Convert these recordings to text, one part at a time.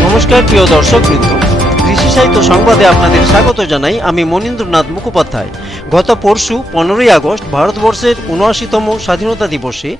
নমস্কার প্রিয় দর্শক বৃন্দ কৃষি সাহিত্য সংবাদে আপনাদের স্বাগত জানাই আমি মনীন্দ্রনাথ মুখোপাধ্যায়। গত পরশু পনেরোই আগস্ট ভারতবর্ষের উনআশিতম স্বাধীনতা দিবসে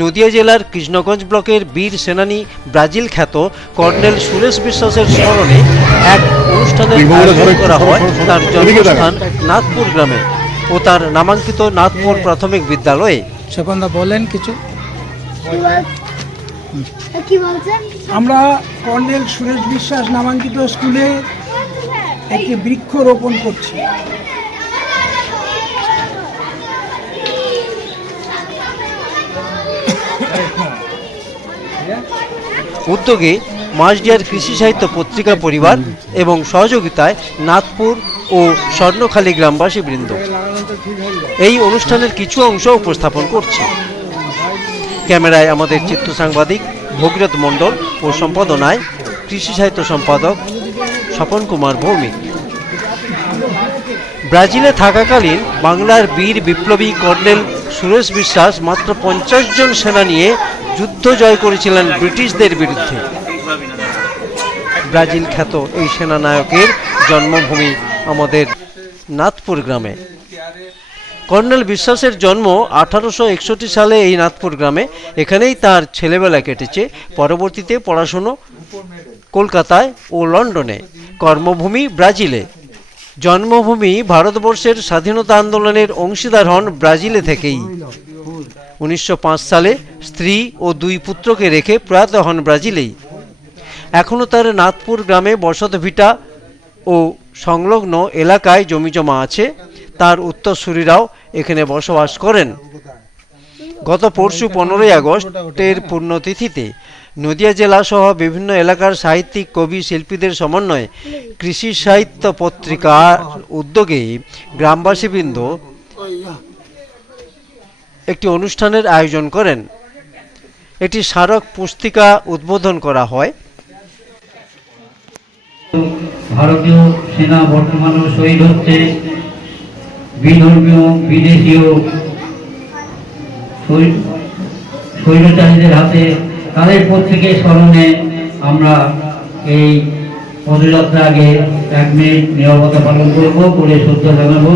নদিয়া জেলার কৃষ্ণগঞ্জ ব্লকের বীর সেনানী ব্রাজিল খ্যাত কর্নেল সুরেশ বিশ্বাসের স্মরণে এক অনুষ্ঠানের আয়োজন করা হয়। তার জন্মস্থান নাথপুর গ্রামে ও তার নামাঙ্কিত নাথপুর প্রাথমিক বিদ্যালয়ে। সেকন্দা বলেন কিছু। আমরা কর্নেল সুরেশ বিশ্বাস নামাঙ্কিত স্কুলে একটি বৃক্ষ রোপণ করছি। উদ্যোগে মাসডিয়ার কৃষি সাহিত্য পত্রিকা পরিবার এবং সহযোগিতায় নাথপুর ও স্বর্ণখালী গ্রামবাসী বৃন্দ এই অনুষ্ঠানের কিছু অংশ উপস্থাপন করছে। ক্যামেরায় আমাদের চিত্র সাংবাদিক ভগীরথ মণ্ডল ও সম্পাদনায় কৃষি সাহিত্য সম্পাদক স্বপন কুমার ভৌমিক। ব্রাজিলে থাকাকালীন বাংলার বীর বিপ্লবী কর্নেল সুরেশ বিশ্বাস মাত্র পঞ্চাশ জন সেনা নিয়ে যুদ্ধ জয় করেছিলেন ব্রিটিশদের বিরুদ্ধে। ব্রাজিল খ্যাত এই সেনানায়কের জন্মভূমি আমাদের নাথপুর গ্রামে। কর্নেল বিশ্বাসের জন্ম আঠারোশো একষট্টি সালে এই নাথপুর গ্রামে। এখানেই তার ছেলেবেলা কেটেছে। পরবর্তীতে পড়াশুনো কলকাতায় ও লন্ডনে। কর্মভূমি ব্রাজিলে। জন্মভূমি ভারতবর্ষের স্বাধীনতা আন্দোলনের অংশীদার হন ব্রাজিলে থেকেই। উনিশশো পাঁচ সালে স্ত্রী ও দুই পুত্রকে রেখে প্রয়াত হন ব্রাজিলেই। এখনও তার নাথপুর গ্রামে বসত ভিটা ও সংলগ্ন এলাকায় জমিজমা আছে। তার উত্তরসূরিরাও এখানে বসবাস করেন। গত পরশু পনেরোই আগস্টের পূর্ণতিথিতে নদিয়া জেলা সহ বিভিন্ন এলাকার সাহিত্যিক, কবি, শিল্পীদের সমন্বয়ে কৃষি সাহিত্য পত্রিকার উদ্যোগে গ্রামবাসীবৃন্দ একটি অনুষ্ঠানের আয়োজন করেন। এটি স্মারক পুস্তিকা উদ্বোধন করা হয়। ভারতীয় সেনা বর্তমানেও শহীদ হচ্ছে। বিধর্মীয়, বিদেশীয় স্বৈ- স্বৈরচারীদের হাতে তাদের প্রত্যেকের স্মরণে আমরা এই পদযাত্রা আগে এক মিনিট নিরাপত্তা পালন করব, করে শ্রদ্ধা জানাব।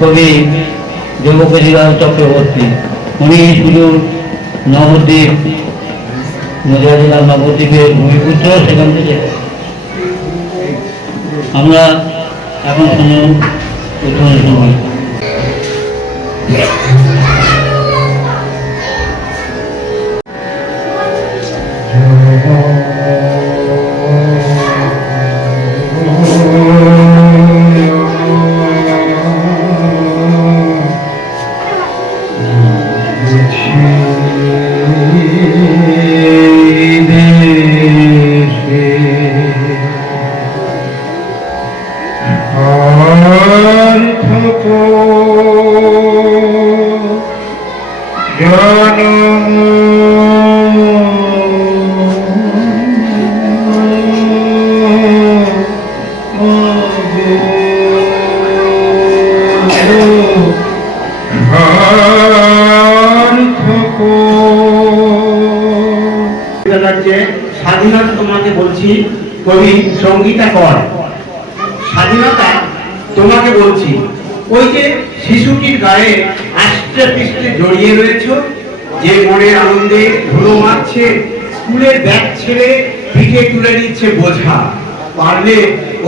কবি যোগপতিলাল চক্রবর্তী, উনি শুধু নবদ্বীপ নদিয়া জেলার নবদ্বীপের ভূমিপুত্র সেখান থেকে। আমরা এখন সময় উত্তর সময় স্বাধীনতা তোমাকে বলছি কবি সঙ্গীতা কর। স্বাধীনতা তোমাকে বলছি। ওই যে শিশুটির গায়ে পৃষ্ঠে জড়িয়ে রয়েছ, যে মনের আনন্দে ধুলো মারছে স্কুলের ব্যাগ ছেড়ে পিঠে তুলে নিচ্ছে বোঝা। পারলে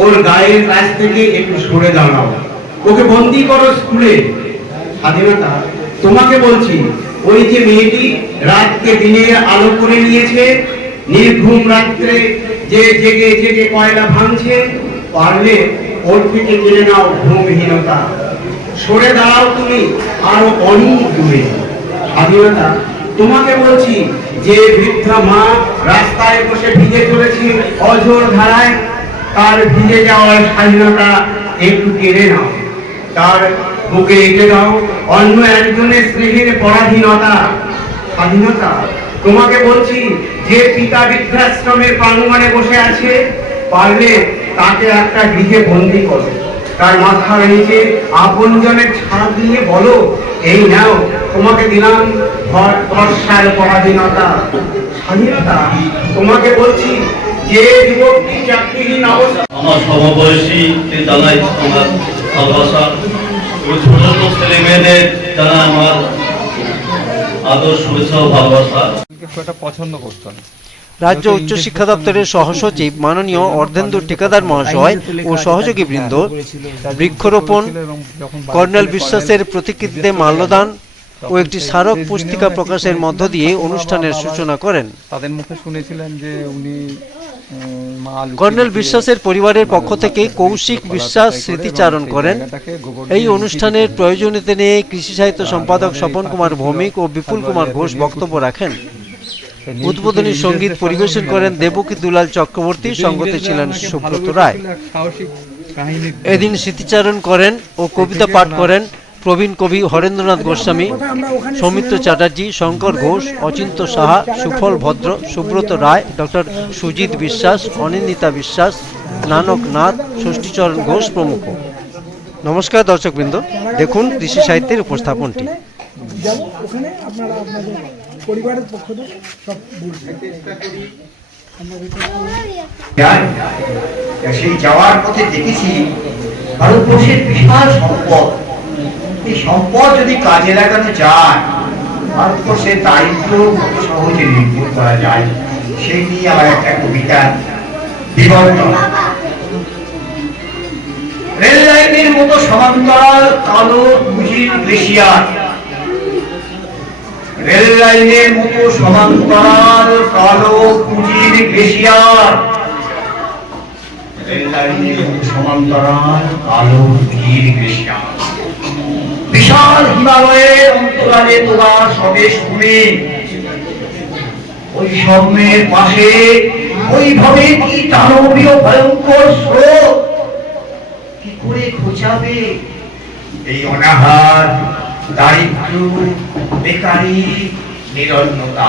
ওর গায়ের কাছ থেকে একটু সরে দাঁড়াও। ওকে বন্দি করো স্কুলে। স্বাধীনতা, তোমাকে বলছি, ওই যে মেয়েটি রাতকে দিনের আলো করে নিয়েছে, নির্ঘুম রাত্রে যে জেগে জেগে কয়লা ভাঙছে, পারলে ওর থেকে জেনে নাও ঘুমহীনতা। সরে দাঁড়াও তুমি, আরও অনেক দূরে। স্বাধীনতা তোমাকে বলছি, যে বৃদ্ধা মা রাস্তায় বসে ভিজে চলেছে অঝোর ধারায়, তার ভিজে যাওয়ার স্বাধীনতা একটু কেড়ে নাও। তার বুকে এঁটে দাও, অন্য একজনের স্নেহের পরাধীনতা। স্বাধীনতা? তোমাকে বলছি, যে পিতা বৃদ্ধাশ্রমের প্রাঙ্গণে বসে আছে, পারলে তাকে একটা গৃহে বন্দি করো। তার মাথার নিচে আপনজনের ছাপ দিয়ে বলো এই নাও তোমাকে দিলাম ভর- ভরসার পরাধীনতা। স্বাধীনতা তোমাকে বলছি যে যুবকটি চাকরিহীন অবস্থা আমার সমবয়সী জানাই আমার ভালোবাসা। ছোট ছোট ছেলে মেয়েদের জানা আমার আদর শুভেচ্ছা ও ভালোবাসা। পছন্দ করতো না। রাজ্য উচ্চ শিক্ষা দপ্তরের সহসচিব মাননীয় অর্ধেন্দু ঠিকাদার মহাশয় ও সহযোগী বৃন্দ বৃক্ষরোপণ কর্নেল বিশ্বাসের প্রতিকৃতিতে মাল্যদান ও একটি স্মারক পুস্তিকা প্রকাশের মধ্য দিয়ে অনুষ্ঠানের সূচনা করেন। তাদের মুখে শুনেছিলেন যে উনি কর্নেল বিশ্বাসের পরিবারের পক্ষ থেকে কৌশিক বিশ্বাস স্মৃতিচারণ করেন। এই অনুষ্ঠানের প্রয়োজনীয়তা নিয়ে কৃষি সাহিত্য সম্পাদক স্বপন কুমার ভৌমিক ও বিপুল কুমার ঘোষ বক্তব্য রাখেন। উদ্বোধনী সংগীত পরিবেশন করেন দেবকী দুলাল চক্রবর্তী সঙ্গতে ছিলেন সুব্রত রায়। এদিন স্মৃতিচারণ করেন ও কবিতা পাঠ করেন প্রবীণ কবি হরেন্দ্রনাথ গোস্বামী সৌমিত্র চ্যাটার্জি শঙ্কর ঘোষ অচিন্ত সাহা সুফল ভদ্র সুব্রত রায় ডক্টর সুজিত বিশ্বাস অনিন্দিতা বিশ্বাস নানক নাথ ষষ্ঠীচরণ ঘোষ প্রমুখ। নমস্কার দর্শকবৃন্দ। দেখুন কৃষি সাহিত্যের উপস্থাপনটি। ওখানে আপনারা পরিবারের পক্ষ থেকে সব যাই সেই যাওয়ার পথে দেখেছি ভারতবর্ষের বিশাল সম্পদ। এই সম্পদ যদি কাজে লাগানো যায়, ভারতবর্ষের দারিদ্র সহজে নির্মূল করা যায়, সেই নিয়ে আমার একটা কবিতা বিবর্তন। রেল লাইনের মতো সমান্তরাল কালো পুঁজির গ্লেশিয়ার রেল লাইনের মতো সমান্তরাল কালো পুঁজির গ্লেশিয়ার। রেল লাইনের সমান্তরাল কালো পুঁজির গ্লেশিয়ার। বিশাল হিমালয়ের অন্তরালে তোমার স্বদেশ ভূমি। ওই সম্মের পাশে ওইভাবে কি দানবীয় ভয়ঙ্কর স্রোত? কি করে খোঁচাবে এই অনাহার? দারিদ্র বেকারি, নিরন্নতা।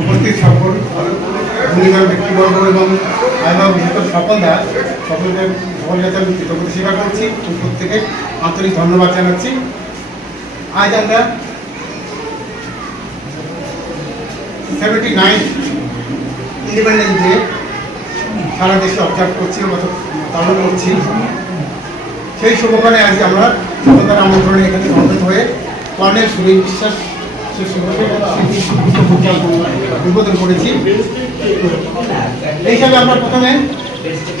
উপস্থিত সকল ব্যক্তিবর্গ এবং এবং বিশেষ সকল দাস সকলকে সকল কাছে আমি কৃতজ্ঞতা স্বীকার করছি। প্রত্যেকে আন্তরিক ধন্যবাদ জানাচ্ছি। আজ আমরা সেভেন্টি নাইন ইন্ডিপেন্ডেন্স ডে সারা দেশে অবজার্ভ করছি পালন করছি। সেই শুভকালে আজ আমরা সকলতার আমন্ত্রণে এখানে সমবেত হয়ে কর্নেল সুনীল বিশ্বাস উদ্বোধন করেছি এই হিসাবে আমরা প্রথমে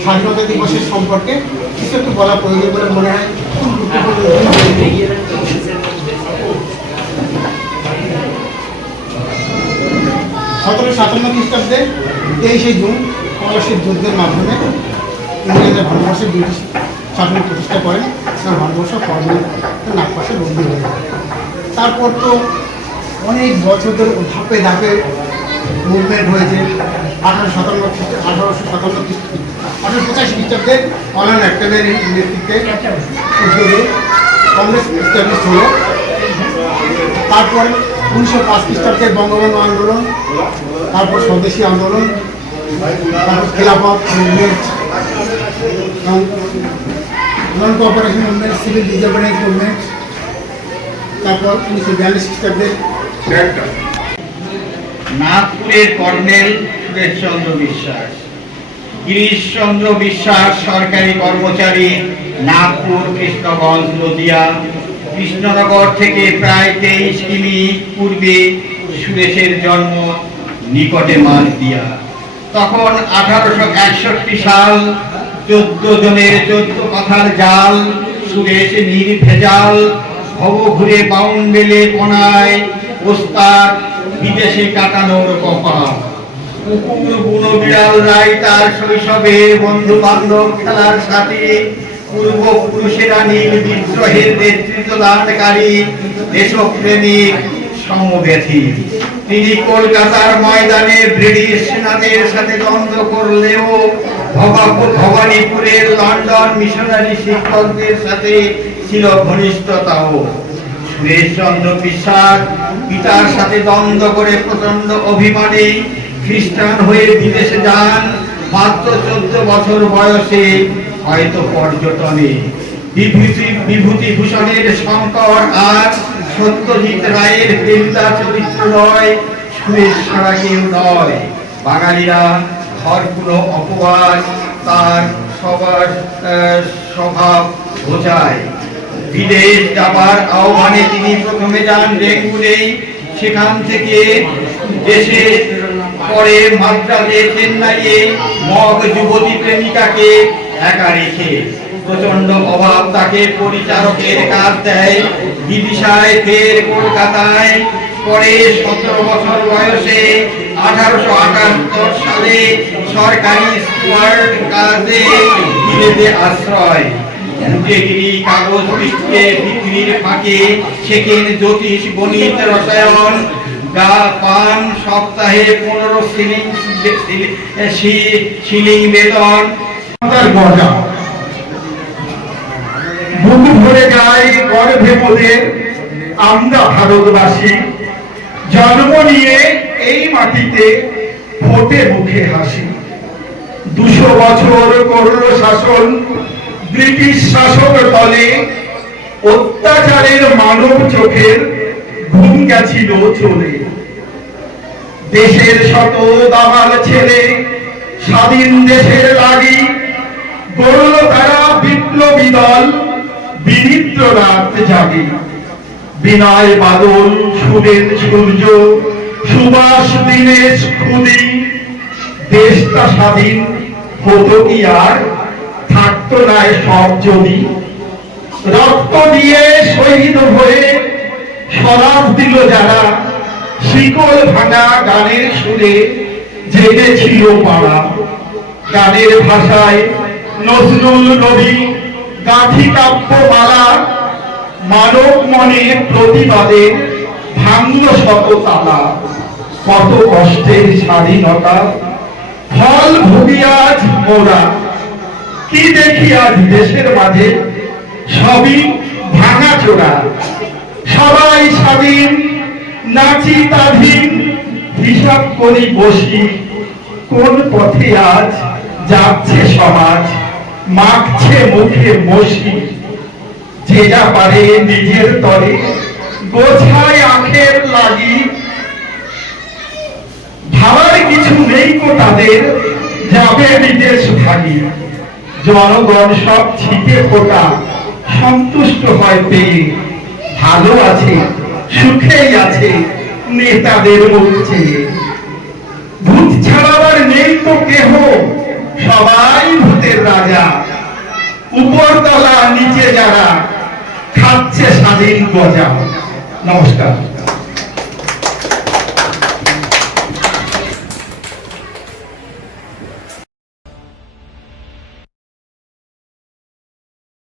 স্বাধীনতা দিবসের সম্পর্কে কিছু একটু বলা প্রয়োজন বলে মনে হয় সতেরো সাতান্ন খ্রিস্টাব্দে তেইশে জুন পলাশির যুদ্ধের মাধ্যমে ইংরেজরা ভারতবর্ষে ব্রিটিশ শাসন প্রতিষ্ঠা করেন এবং ভারতবর্ষ কর্মের নাগপাশে বন্দী হয়ে তারপর তো অনেক বছর ধরে ধাপে ধাপে মুভমেন্ট হয়েছে। আঠারো সাতান্ন আঠারোশো সাতান্ন আঠারোশো পঁচাশি খ্রিস্টাব্দে অলান অ্যাক্টেলের নেতৃত্বে উদ্যোগে কংগ্রেস এস্টাবলিশ হলো। তারপর উনিশশো পাঁচ খ্রিস্টাব্দে বঙ্গবন্ধু আন্দোলন তারপর স্বদেশী আন্দোলন Khilafat movement non movement civil disorganise movement তারপর উনিশশো বিয়াল্লিশ খ্রিস্টাব্দে নাগপুরের কর্নেল সুরেশচন্দ্র বিশ্বাস। গিরিশচন্দ্র বিশ্বাস সরকারি কর্মচারী, নাগপুর, কৃষ্ণগঞ্জ, নদিয়া। কৃষ্ণনগর থেকে প্রায় তেইশ কিমি পূর্বে সুরেশের জন্ম। নিকটে মাছ দিয়া। তখন আঠারোশো একষট্টি সাল চোদ্দ জনের চোদ্দ কথার জাল, সুরেশ নির্ভেজাল ভব ঘুরে বাউন্ডেলে কোনায় ওস্তাদ বিদেশে কাটানোর কপাল। কুকুর, বুনো বিড়াল রাই তার শৈশবে বন্ধু বান্ধব খেলার সাথে পূর্বপুরুষেরা নীল বিদ্রোহের নেতৃত্ব দানকারী দেশপ্রেমিক তিনি কলকাতার ময়দানে ব্রিটিশ সেনাদের সাথে দ্বন্দ্ব করলেও ভবানীপুরের লন্ডন মিশনারি শিক্ষকদের সাথে ছিল সুরেশচন্দ্র বিশ্বাস পিতার সাথে দ্বন্দ্ব করে প্রচণ্ড অভিমানে খ্রিস্টান হয়ে বিদেশে যান, মাত্র চোদ্দ বছর বয়সে হয়তো পর্যটনে। বিভূতি বিভূতিভূষণের শঙ্কর আর সত্যজিৎ রায়ের প্রেমিতা চরিত্র নয় ছাড়া কেউ নয়। বাঙালিরা ঘরগুলো অপবাদ, তার সবার স্বভাব বোঝায়। বিদেশ যাবার আহ্বানে তিনি প্রথমে যান রেঙ্গুনে সেখান থেকে দেশে পরে মাদ্রাজে চেন্নাইয়ে মগ যুবতী প্রেমিকাকে একা রেখে প্রচণ্ড অভাব তাকে পরিচারকের কাজ দেয়। বিদিশায় ফের কলকাতায় পরে সতেরো বছর বয়সে আঠারোশো আটাত্তর সালে সরকারি কাজে বিলেতে আশ্রয়। ডিগ্রি কাগজ বিক্রে বিক্রির ফাঁকে শেখেন জ্যোতিষ, গণিত, রসায়ন। গা, পান, সপ্তাহে পনেরো সিলিং সিলিং বেতন। ভরে যায় গর্ভে মোদের আমরা ভারতবাসী, জন্ম নিয়ে এই মাটিতে ফোটে মুখে হাসি। দুশো বছর করল শাসন, ব্রিটিশ শাসক দলে অত্যাচারের মানব চোখের ঘুম গেছিল চলে। দেশের শত দামাল ছেলে, স্বাধীন দেশের লাগি, গড়ল তারা বিপ্লবী দল বিনিদ্রনাথ জাগি। বিনয় বাদল সুরেন সূর্য, সুবাস দীনেশ খুদি। দেশটা স্বাধীন হতো কি আর? থাকতো না সব যদি। রক্ত দিয়ে শহীদ হয়ে শরাব দিল যারা। শিকল ভাঙা গানের সুরে জেগেছিল পাড়া। গানের ভাষায় নজরুল নবী গাঁথি কাব্য মালা মানব মনে প্রতিবাদে ভাঙল শত তালা কত কষ্টের স্বাধীনতা। ফল ভুগি আজ মোরা। কি দেখি আজ দেশের মাঝে? সবই ভাঙা চোরা। সবাই স্বাধীন, নাচি তাধীন, হিসাব করি বসি। কোন পথে আজ যাচ্ছে সমাজ? মাখছে মুখে মসি, যে যা পারে নিজের তরে, গোছায় আখের লাগি। ভাবার কিছু নেই কো তাদের, যাবে বিদেশ ভাগি। জনগণ সব ছিটে ফোটা, সন্তুষ্ট হয় পেয়ে। ভালো আছে, সুখেই আছে নেতাদের মুখ চেয়ে ভূত ছাড়াবার নেই তো কেহ সবাই ভূতের রাজা। উপরতলা নিচে যারা খাচ্ছে স্বাধীন গজা। নমস্কার।